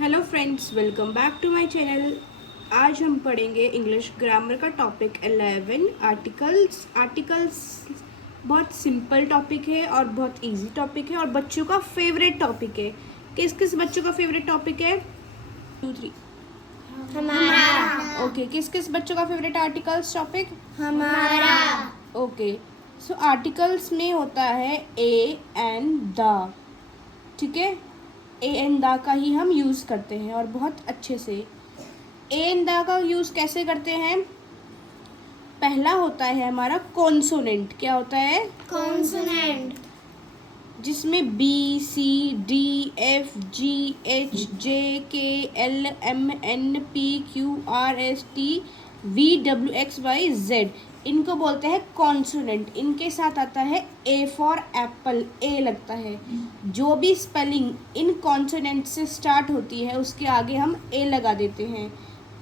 Hello friends, welcome back to my channel. आज हम पढ़ेंगे इंग्लिश ग्रामर का टॉपिक 11 आर्टिकल्स। आर्टिकल्स बहुत सिंपल टॉपिक है और बहुत इजी टॉपिक है और बच्चों का फेवरेट टॉपिक है। किस किस बच्चों का फेवरेट टॉपिक है? 2 3 हमारा। ओके। किस किस बच्चों का फेवरेट आर्टिकल्स टॉपिक? हमारा। ओके। सो आर्टिकल्स में होता है ए एंड द, ठीक है। ए एंड द का ही हम यूज़ करते हैं और बहुत अच्छे से। ए एंड द का यूज़ कैसे करते हैं? पहला होता है हमारा कॉन्सोनेंट। क्या होता है? कॉन्सोनेंट। जिसमें B C D F G H J K L M N P Q R S T V W X Y Z, इनको बोलते हैं कॉन्सोनेंट। इनके साथ आता है ए फॉर एप्पल, ए लगता है। जो भी स्पेलिंग इन कॉन्सोनेंट से स्टार्ट होती है उसके आगे हम ए लगा देते हैं।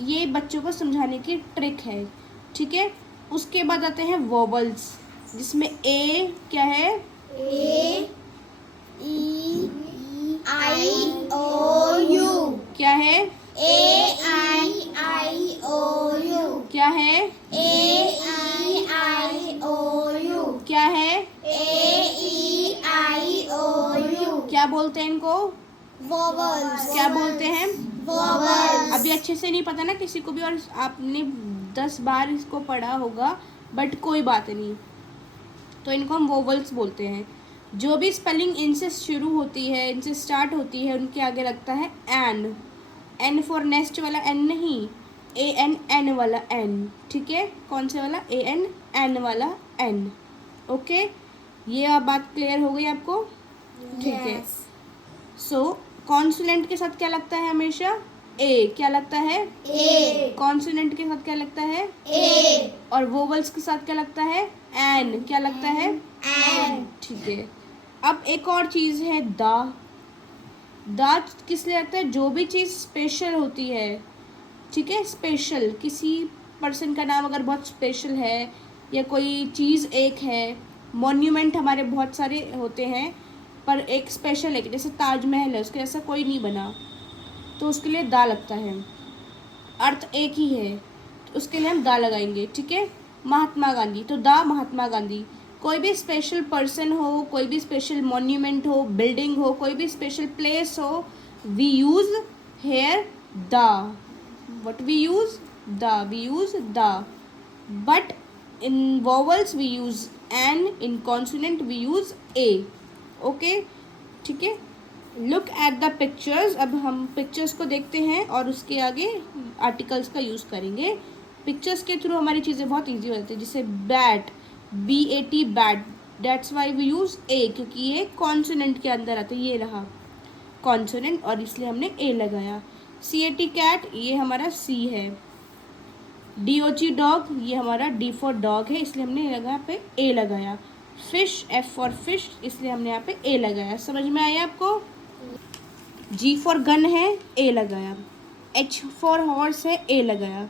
ये बच्चों को समझाने की ट्रिक है, ठीक है। उसके बाद आते हैं वोवल्स, जिसमें ए क्या है? ए ई आई ओ यू। क्या है? ए आई ओ यू। क्या है? ए आई ओ यू। क्या है? ए आई ओ यू। क्या बोलते हैं इनको? वोवल्स। क्या बोलते हैं? वोवल्स। अभी अच्छे से नहीं पता ना किसी को भी, और आपने 10 बार इसको पढ़ा होगा, बट कोई बात नहीं। तो इनको हम वोवल्स बोलते हैं। जो भी स्पेलिंग इनसे शुरू होती है, इनसे स्टार्ट होती है, उनके आगे लगता है एन। एन फॉर नेस्ट वाला एन नहीं, ए एन एन वाला एन, ठीक है। कौन से वाला? ए एन एन वाला एन। ओके, ये अब बात क्लियर हो गई आपको? ठीक है। सो कॉन्सोनेंट के साथ क्या लगता है हमेशा? ए। क्या लगता है? ए। कॉन्सोनेंट के साथ क्या लगता है? ए। और वोवल्स के साथ क्या लगता है? एन। क्या लगता है? एन। ठीक है। अब एक और चीज़ है द। द किस लिए आता है? जो भी चीज़ स्पेशल होती है, ठीक है। स्पेशल, किसी पर्सन का नाम अगर बहुत स्पेशल है या कोई चीज़ एक है। मॉन्यूमेंट हमारे बहुत सारे होते हैं, पर एक स्पेशल है, जैसे ताजमहल है, उसके जैसा कोई नहीं बना, तो उसके लिए दा लगता है। अर्थ एक ही है तो उसके लिए हम दा लगाएंगे, ठीक है। महात्मा गांधी, तो दा महात्मा गांधी। कोई भी स्पेशल पर्सन हो, कोई भी स्पेशल मॉन्यूमेंट हो, बिल्डिंग हो, कोई भी स्पेशल प्लेस हो, we use here the. what we use? we use the, but in vowels we use an, in consonant we use a. okay, ठीक है। Look at the pictures. अब हम pictures को देखते हैं और उसके आगे आर्टिकल्स का यूज़ करेंगे। पिक्चर्स के थ्रू हमारी चीज़ें बहुत ईजी हो जाती है। जैसे bat, BAT bat, that's why we use a, क्योंकि ये कॉन्सोनेंट के अंदर आता है। ये रहा कॉन्सोनेंट और इसलिए हमने ए लगाया। CAT कैट, ये हमारा C है। DOG डॉग, ये हमारा D फॉर डॉग है, इसलिए हमने यहाँ पे A लगाया। फिश, F फॉर फिश, इसलिए हमने यहाँ पे A लगाया। समझ में आया आपको? G फॉर गन है, A लगाया। H फॉर हॉर्स है, A लगाया।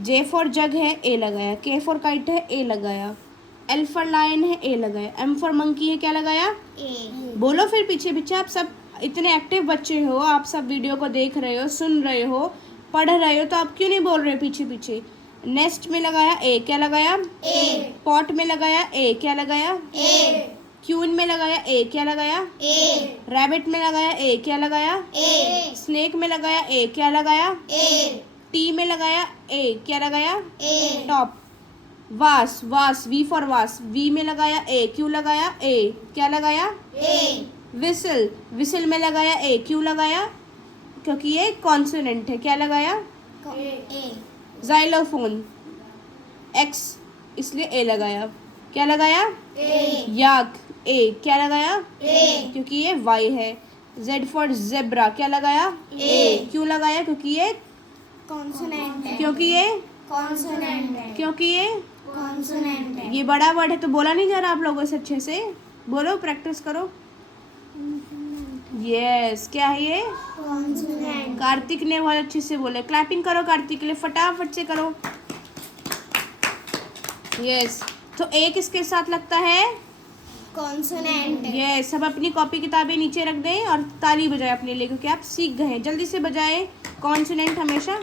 J फॉर जग है, A लगाया। K फॉर काइट है, A लगाया। L फॉर लायन है, A लगाया। M फॉर मंकी है, क्या लगाया? ए। बोलो फिर पीछे पीछे। आप सब इतने एक्टिव बच्चे हो, आप सब वीडियो को देख रहे हो, सुन रहे हो, पढ़ रहे हो, तो आप क्यों नहीं बोल रहे पीछे पीछे? नेस्ट में लगाया ए, क्या लगाया? ए। पॉट में लगाया ए, क्या लगाया? ए। क्यून में लगाया ए, क्या लगाया? ए। रैबिट में लगाया ए, क्या लगाया? ए। स्नेक में लगाया ए, क्या लगाया? ए। टी में लगाया ए, क्या लगाया? ए। टॉप। वास, वास, वी फॉर वास, वी में लगाया ए, क्यों लगाया? ए, क्या लगाया? ए। विसल, विसल में लगाया ए, क्यों लगाया? क्योंकि ये कॉन्सोनेंट है, क्या लगाया? ए। जाइलोफोन, एक्स, इसलिए ए लगाया। क्या लगाया? ए। याक, ए, क्या लगाया? ए। क्योंकि ये वाई है। जेड फॉर जेब्रा, क्या लगाया? ए। क्यों लगाया? क्योंकि ये कॉन्सोनेंट है। क्योंकि ये कॉन्सोनेंट है। क्योंकि ये कॉन्सोनेंट है। ये बड़ा वर्ड है, तो बोला नहीं जा रहा आप लोगों से अच्छे से? बोलो, प्रैक्टिस करो। यस, क्या है ये? कॉन्सोनेंट। कार्तिक ने बहुत अच्छे से बोले। क्लैपिंग करो कार्तिक के लिए, फटाफट से करो। यस, तो ए किसके साथ लगता है? कॉन्सोनेंट ये सब अपनी कॉपी किताबें नीचे रख दें और ताली बजाएं अपने लिए, क्योंकि आप सीख गए हैं। जल्दी से बजाएं। कॉन्सोनेंट हमेशा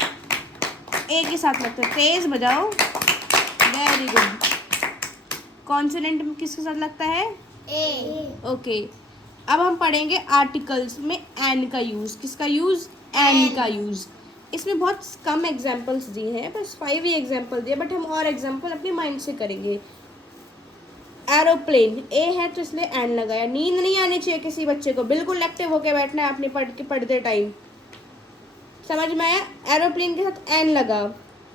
ए के साथ लगता है, तेज बजाओ। Very good. कॉन्सोनेंट किसके साथ लगता है? ए। ओके। अब हम पढ़ेंगे आर्टिकल्स में एन का यूज़। किसका यूज़? एन का यूज़। इसमें बहुत कम एग्जाम्पल्स दिए हैं, बस 5 ही एग्जाम्पल दिए, बट हम और एग्जाम्पल अपने माइंड से करेंगे। एरोप्लेन ए है तो इसलिए एन लगाया। नींद नहीं आनी चाहिए किसी बच्चे को, बिल्कुल एक्टिव होके बैठना है आपने पढ़ते टाइम। समझ में आया? एरोप्लेन के साथ एन लगा।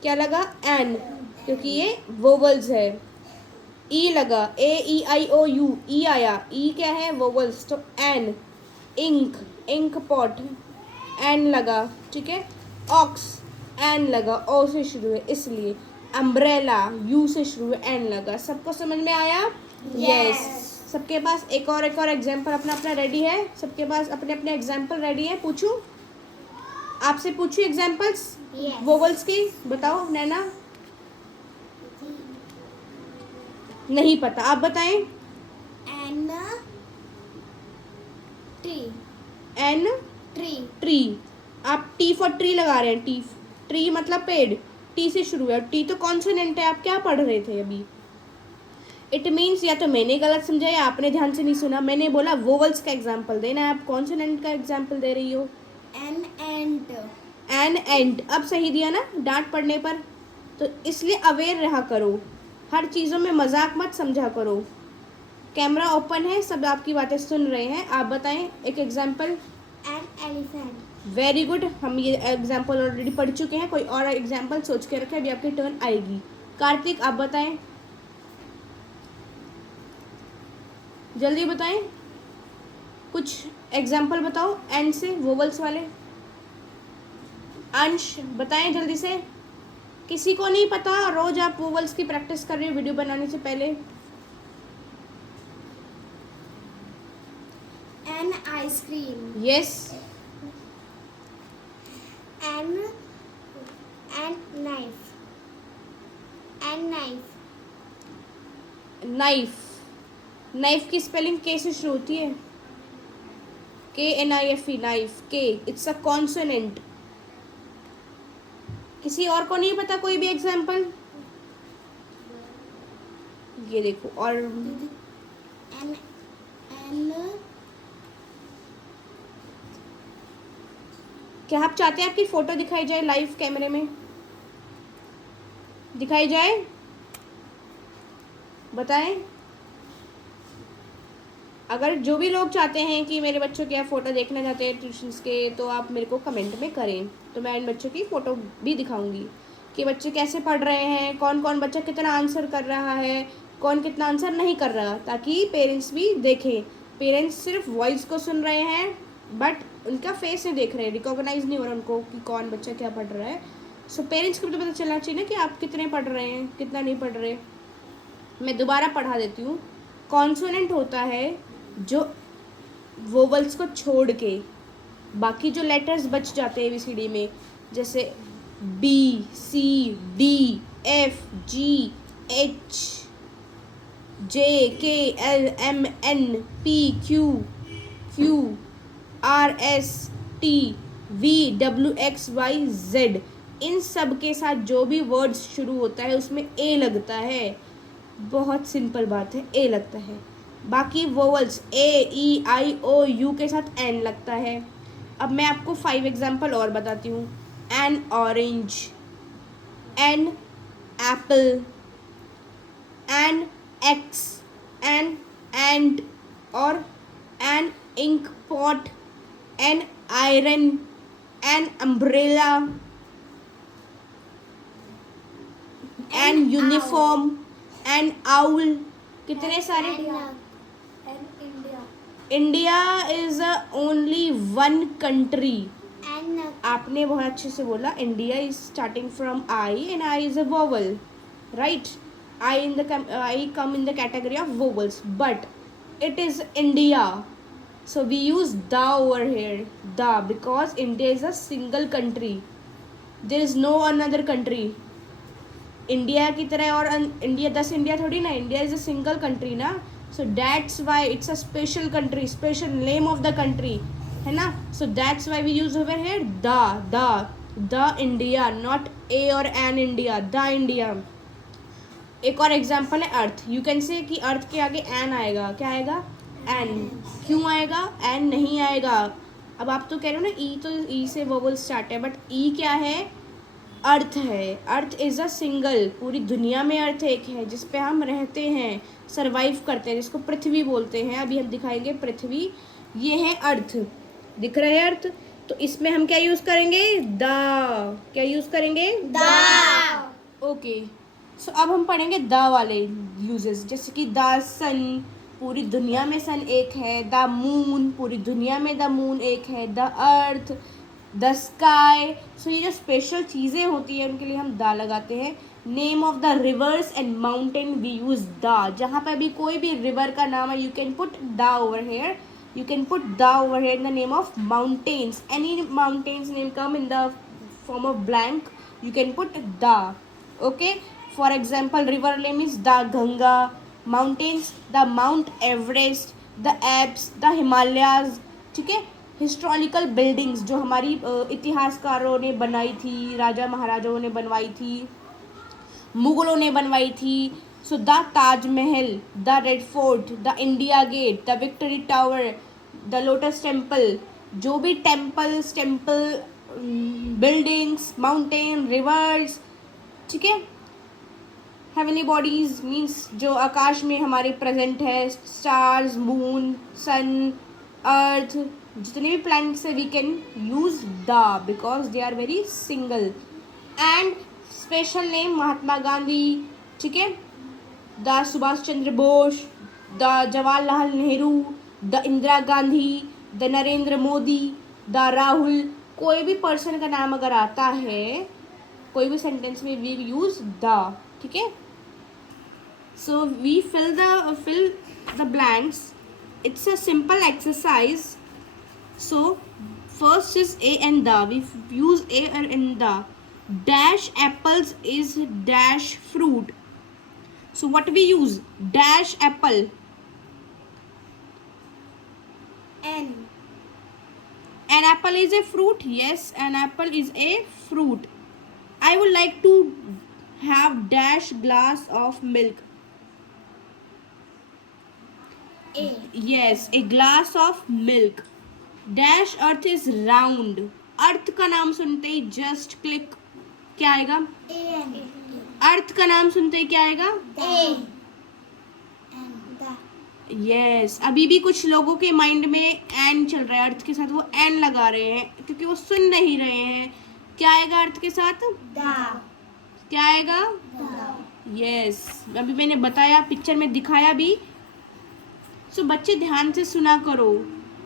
क्या लगा? एन, क्योंकि ये वोवल्स है। ई लगा, ए ई आई ओ यू, ई आया। ई क्या है? वोवल्स, तो an. Ink, ink pot, an लगा। ठीक है। ऑक्स, एन लगा, ओ से शुरू है इसलिए। अम्ब्रेला, यू से शुरू है, एन लगा। सबको समझ में आया? यस। सबके पास एक और एग्जाम्पल अपना अपना रेडी है? सबके पास अपने अपने एग्जाम्पल रेडी है? पूछूं? आपसे पूछूं एग्जाम्पल्स Yes. वोवल्स की? बताओ नैना। नहीं पता, आप बताएं। An T. An tree. Tree. आप टी फॉर ट्री लगा रहे हैं। टी, ट्री मतलब पेड़, टी से शुरू है। टी तो कॉन्सोनेंट है। आप क्या पढ़ रहे थे अभी? इट मीन्स या तो मैंने गलत समझा या आपने ध्यान से नहीं सुना। मैंने बोला वोवल्स का एग्जाम्पल देना है, आप कॉन्सोनेंट का एग्जाम्पल दे रही हो। An ant. एन एंड, अब सही दिया ना डांट पड़ने पर? तो इसलिए अवेयर रहा करो, हर चीज़ों में मजाक मत समझा करो। कैमरा ओपन है, सब आपकी बातें सुन रहे हैं। आप बताएं एक example. An elephant. Very good. हम ये एग्जाम्पल ऑलरेडी पढ़ चुके हैं। कोई और एग्जाम्पल सोच के रखें, अभी आपकी टर्न आएगी। कार्तिक आप बताएं, जल्दी बताएं, कुछ एग्जाम्पल बताओ एंड से, वोवल्स वाले। अंश बताएं जल्दी से। किसी को नहीं पता? रोज आप वोवल्स की प्रैक्टिस कर रहे हो वीडियो बनाने से पहले। An ice cream. Yes. An an knife. An knife. Knife, knife की स्पेलिंग के से शुरू होती है। KNIFE, knife. K, it's a consonant. किसी और को नहीं पता कोई भी एग्जाम्पल? ये देखो। और एन एन क्या आप चाहते हैं आपकी फोटो दिखाई जाए लाइव कैमरे में? दिखाई जाए? बताएं। अगर जो भी लोग चाहते हैं कि मेरे बच्चों की आप फ़ोटो देखना चाहते हैं ट्यूशन्स के, तो आप मेरे को कमेंट में करें, तो मैं इन बच्चों की फ़ोटो भी दिखाऊंगी कि बच्चे कैसे पढ़ रहे हैं, कौन कौन बच्चा कितना आंसर कर रहा है, कौन कितना आंसर नहीं कर रहा, ताकि पेरेंट्स भी देखें। पेरेंट्स सिर्फ वॉइस को सुन रहे हैं, बट उनका फेस नहीं देख रहे हैं, रिकॉग्नाइज नहीं हो रहा उनको कि कौन बच्चा क्या पढ़ रहा है। सो पेरेंट्स को भी तो पता चलना चाहिए ना कि आप कितने पढ़ रहे हैं, कितना नहीं पढ़ रहे। मैं दोबारा पढ़ा देती हूँ। कॉन्सोनेंट होता है जो वोवल्स को छोड़ के बाकी जो लेटर्स बच जाते हैं ABCD में, जैसे B, C, D, F, G, H, J, K, L, M, N, P, Q, R, S, T, V, W, X, Y, Z, इन सब के साथ जो भी वर्ड्स शुरू होता है उसमें A लगता है। बहुत सिंपल बात है, A लगता है। बाकी वोवल्स AEIOU के साथ N लगता है। अब मैं आपको 5 एग्जाम्पल और बताती हूँ। An orange, an apple, an axe, an ant और an ink pot, an iron, an umbrella, an uniform, an owl. कितने सारे? India is only one country. An आपने बहुत अच्छे से बोला। India is starting from I and I is a vowel, right? I come in the category of vowels, but it is India, so we use the over here, the, because India is a single country, there is no another country. India की तरह और India 10 India थोड़ी ना, India is a single country ना, so that's why it's a special country, special name of the country, है ना. So that's why we use over here the India, not a और an India, the India. एक और example है अर्थ. You can say कि अर्थ के आगे N आएगा. क्या आएगा? एन. क्यों आएगा? एन नहीं आएगा. अब आप तो कह रहे हो ना ई, तो ई से वोवल स्टार्ट है, बट ई क्या है? अर्थ है. Earth is a single. पूरी दुनिया में अर्थ एक है जिस पे हम रहते हैं, सरवाइव करते हैं, जिसको पृथ्वी बोलते हैं. अभी हम दिखाएंगे पृथ्वी. ये है अर्थ. दिख रहा है अर्थ? तो इसमें हम क्या यूज़ करेंगे? द. क्या यूज़ करेंगे? ओके. सो अब हम पढ़ेंगे द वाले यूजेस. जैसे कि द सन, पूरी दुनिया में सन एक है. द मून, पूरी दुनिया में द मून एक है. The earth, the sky. So ये जो स्पेशल चीज़ें होती हैं उनके लिए हम द लगाते हैं. Name of the rivers and mountain we use the. जहाँ पर भी कोई भी रिवर का नाम है, you can put the over here. You can put the over here in the name of mountains. Any mountains name come in the form of blank, you can put the. Okay. For example, river name is the Ganga. Mountains, the Mount Everest, the Alps, the Himalayas. ठीक है. Historical buildings जो हमारी इतिहासकारों ने बनाई थी, राजा महाराजाओं ने बनवाई थी, मुगलों ने बनवाई थी. So the Taj Mahal, the red fort, the India gate, the victory tower, the lotus temple. जो भी टेम्पल्स, बिल्डिंग्स, माउंटेन, रिवर्स, ठीक है. हेवनली बॉडीज मीन्स जो आकाश में हमारे प्रेजेंट है, स्टार्स, मून, सन, अर्थ, जितने भी प्लैनेट्स है, we can use the because they are very single. And special name Mahatma Gandhi, ठीक है, the Subhash Chandra Bose, the Jawaharlal Nehru, the Indira Gandhi, the Narendra Modi, the Rahul. कोई भी पर्सन का नाम अगर आता है कोई भी सेंटेंस में, वी यूज द. ठीक है. So we fill the blanks. It's a simple exercise. So first is a and the. We use a and the. Dash apples is dash fruit. So what we use? Dash apple. N. An apple is a fruit. Yes, an apple is a fruit. I would like to have dash glass of milk. A. Yes, a glass of milk. Dash earth is round. अर्थ का नाम सुनते ही just click क्या आएगा? N. अर्थ का नाम सुनते ही क्या आएगा? A. N. The. यस. अभी भी कुछ लोगों के माइंड में एन चल रहा है, अर्थ के साथ वो एन लगा रहे हैं क्योंकि वो सुन नहीं रहे हैं. क्या आएगा अर्थ के साथ? The. क्या आएगा? The. यस. अभी मैंने बताया, पिक्चर में दिखाया भी. सो बच्चे ध्यान से सुना करो.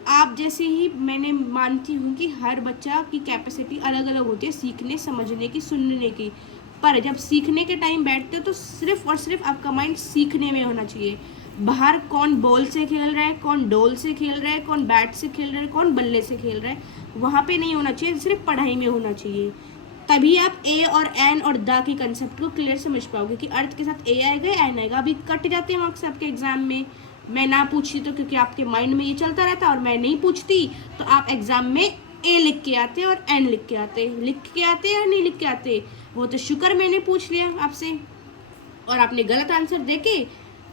आप जैसे ही मैं मानती हूँ कि हर बच्चा की कैपेसिटी अलग अलग होती है सीखने, समझने की, सुनने की. पर जब सीखने के टाइम बैठते हो तो सिर्फ और सिर्फ आपका माइंड सीखने में होना चाहिए. बाहर कौन बॉल से खेल रहा है, कौन डोल से खेल रहा है, कौन बैट से खेल रहा है, कौन बल्ले से खेल रहा है, वहाँ पे नहीं होना चाहिए. सिर्फ पढ़ाई में होना चाहिए. तभी आप ए और एन और द की कंसेप्ट को क्लियर समझ पाओगे कि अर्थ के साथ ए आएगा, एन आएगा. अभी कट जाते हैं मार्क्स आपके एग्जाम में. मैं ना पूछती तो क्योंकि आपके माइंड में ये चलता रहता, और मैं नहीं पूछती तो आप एग्जाम में ए लिख के आते और एन लिख के आते. लिख के आते या नहीं लिख के आते? वो तो शुक्र मैंने पूछ लिया आपसे और आपने गलत आंसर देके.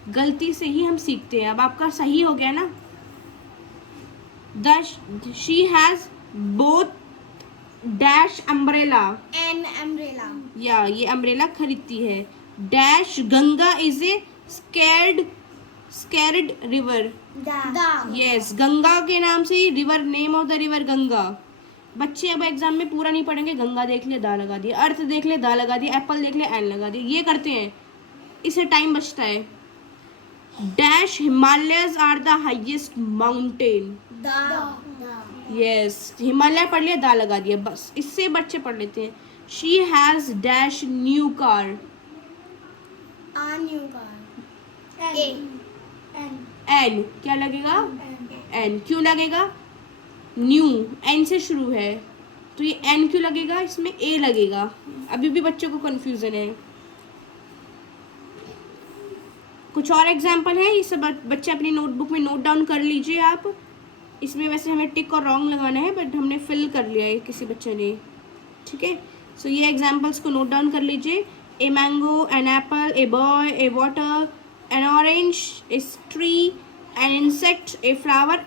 गलती से ही हम सीखते हैं. अब आपका सही हो गया ना. She has both dash umbrella. An umbrella. या ये अम्ब्रेला खरीदती है. Dash Ganga is a scared river. The. Yes, Ganga के नाम से ही river, name of the river Ganga. बच्चे अब एग्जाम में पूरा नहीं पढ़ेंगे. गंगा देख ले दा लगा दिया, अर्थ देख ले दा लगा दिया, एप्पल देख ले एन लगा दिया. ये करते हैं, इससे टाइम बचता है. Dash Himalayas are the highest mountain. The. Yes, Himalaya पढ़ लिया, दा लगा दिया, बस. इससे बच्चे पढ़ लेते हैं. She has dash new car. A new car. A. N. An क्या लगेगा? एन. क्यों लगेगा? न्यू एन से शुरू है तो ये एन क्यों लगेगा? इसमें ए लगेगा. अभी भी बच्चों को कंफ्यूजन है. कुछ और एग्जाम्पल है, ये सब बच्चे अपनी नोटबुक में नोट डाउन कर लीजिए आप। इसमें वैसे हमें टिक और रॉन्ग लगाना है, बट हमने फिल कर लिया है किसी बच्चे ने, ठीक है। सो ये एग्जाम्पल्स को नोट डाउन कर लीजिए। A mango, an apple, a boy, a water, an orange, a tree, an insect, a flower.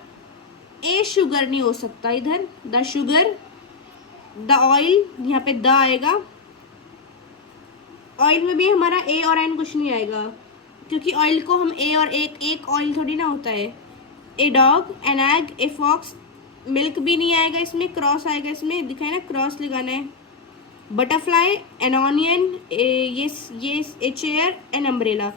A sugar नहीं हो सकता इधर, द शुगर, द ऑयल, यहाँ पे द आएगा। ऑयल में भी हमारा ए और एन कुछ नहीं आएगा, क्योंकि ऑयल को हम ए और एक ऑयल थोड़ी ना होता है। A dog, an egg, a fox, milk भी नहीं आएगा इसमें, क्रॉस आएगा इसमें, दिखाए ना, क्रॉस लगाना है। बटरफ्लाई, एन ऑनियन, ये ए चेयर, एन अम्ब्रेला,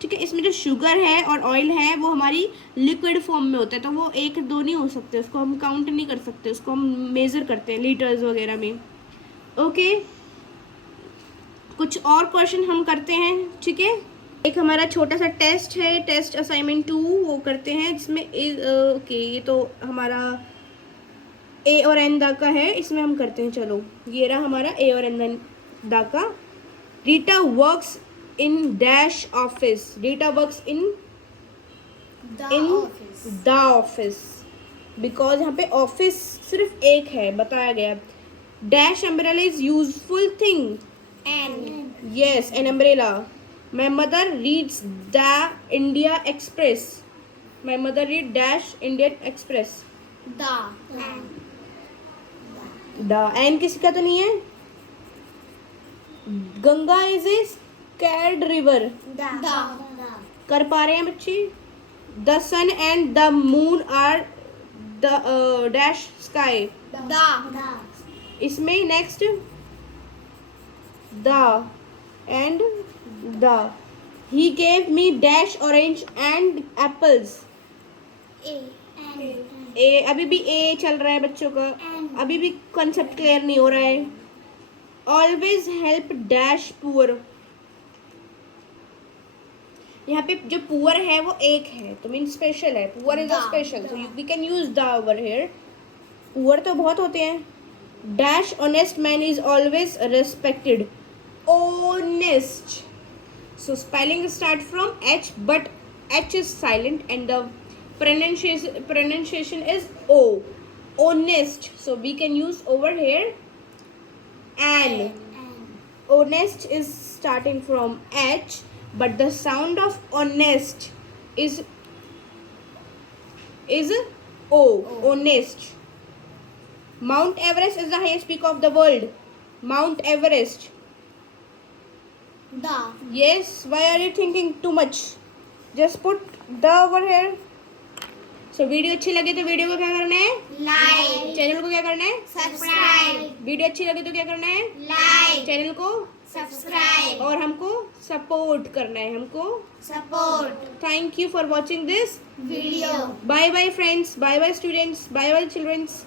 ठीक है। इसमें जो शुगर है और ऑयल है वो हमारी लिक्विड फॉर्म में होता है, तो वो एक दो नहीं हो सकते, उसको हम काउंट नहीं कर सकते, उसको हम मेज़र करते हैं लीटर्स वगैरह में। ओके, कुछ और क्वेश्चन हम करते हैं, ठीक है। एक हमारा छोटा सा टेस्ट है, टेस्ट असाइनमेंट 2, वो करते हैं जिसमें ओके, ये तो हमारा ए और एन दा का है, इसमें हम करते हैं। चलो, ये रहा हमारा ए और एन दा का। Rita works in dash office. Rita works in the office, because यहाँ पे ऑफिस सिर्फ एक है, बताया गया। Dash umbrella is useful thing. Yes, an umbrella. My mother reads the India Express. My mother read dash Indian Express. The and किसी का तो नहीं है। Ganga is a scared river. कर पा रहे हैं बच्चे? The sun and the moon are the dash sky. इसमें next the and the. He gave me dash orange and apples. ए अभी भी ए चल रहा है बच्चों का, अभी भी कॉन्सेप्ट क्लियर नहीं हो रहा है। Always help dash poor. यहाँ पे जो पुअर है वो एक है, तो मीन स्पेशल है, poor is a special, so we can use the over here. Poor तो बहुत होते हैं। Dash honest man is always respected. Honest. So spelling start from H, but H is silent and the pronunciation is O. Honest. So we can use over here an. Honest is starting from H, but the sound of honest is O. Honest. Mount Everest is the highest peak of the world. Mount Everest. Yes, why are you thinking too much? Just put the over here. So video अच्छी लगे तो video को क्या करना है? Like. Channel को क्या करना है? सब्सक्राइब। वीडियो अच्छी लगे तो क्या करना है? लाइक। चैनल को सब्सक्राइब। और हमको सपोर्ट करना है, हमको support. Thank you for watching this video. Bye bye friends, bye bye students, bye bye children's.